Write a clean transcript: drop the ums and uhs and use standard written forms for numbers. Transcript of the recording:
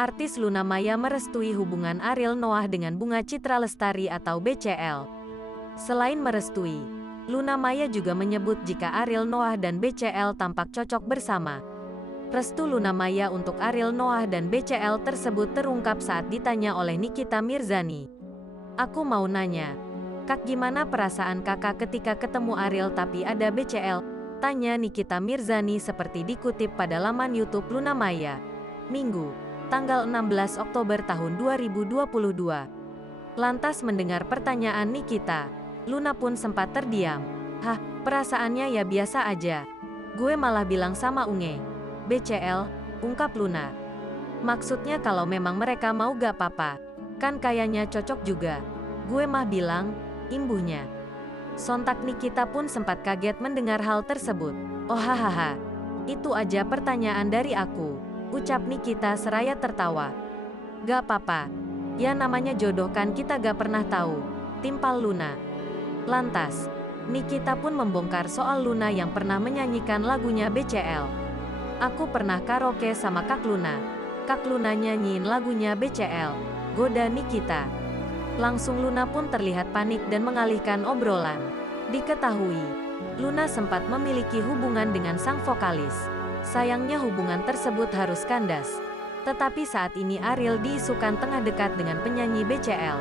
Artis Luna Maya merestui hubungan Ariel Noah dengan Bunga Citra Lestari atau BCL. Selain merestui, Luna Maya juga menyebut jika Ariel Noah dan BCL tampak cocok bersama. Restu Luna Maya untuk Ariel Noah dan BCL tersebut terungkap saat ditanya oleh Nikita Mirzani. "Aku mau nanya, Kak, gimana perasaan kakak ketika ketemu Ariel tapi ada BCL?" tanya Nikita Mirzani seperti dikutip pada laman YouTube Luna Maya. Minggu, tanggal 16 Oktober tahun 2022. Lantas mendengar pertanyaan Nikita, Luna pun sempat terdiam. "Hah, perasaannya ya biasa aja. Gue malah bilang sama Unge, BCL," ungkap Luna. "Maksudnya kalau memang mereka mau gak apa-apa. Kan kayaknya cocok juga. Gue mah bilang," imbuhnya. Sontak Nikita pun sempat kaget mendengar hal tersebut. "Oh hahaha, itu aja pertanyaan dari aku," ucap Nikita seraya tertawa. "Gak apa-apa. Ya namanya jodoh kan kita gak pernah tahu," timpal Luna. Lantas, Nikita pun membongkar soal Luna yang pernah menyanyikan lagunya BCL. "Aku pernah karaoke sama Kak Luna. Kak Luna nyanyiin lagunya BCL," goda Nikita. Langsung Luna pun terlihat panik dan mengalihkan obrolan. Diketahui, Luna sempat memiliki hubungan dengan sang vokalis. Sayangnya hubungan tersebut harus kandas. Tetapi saat ini Ariel diisukan tengah dekat dengan penyanyi BCL.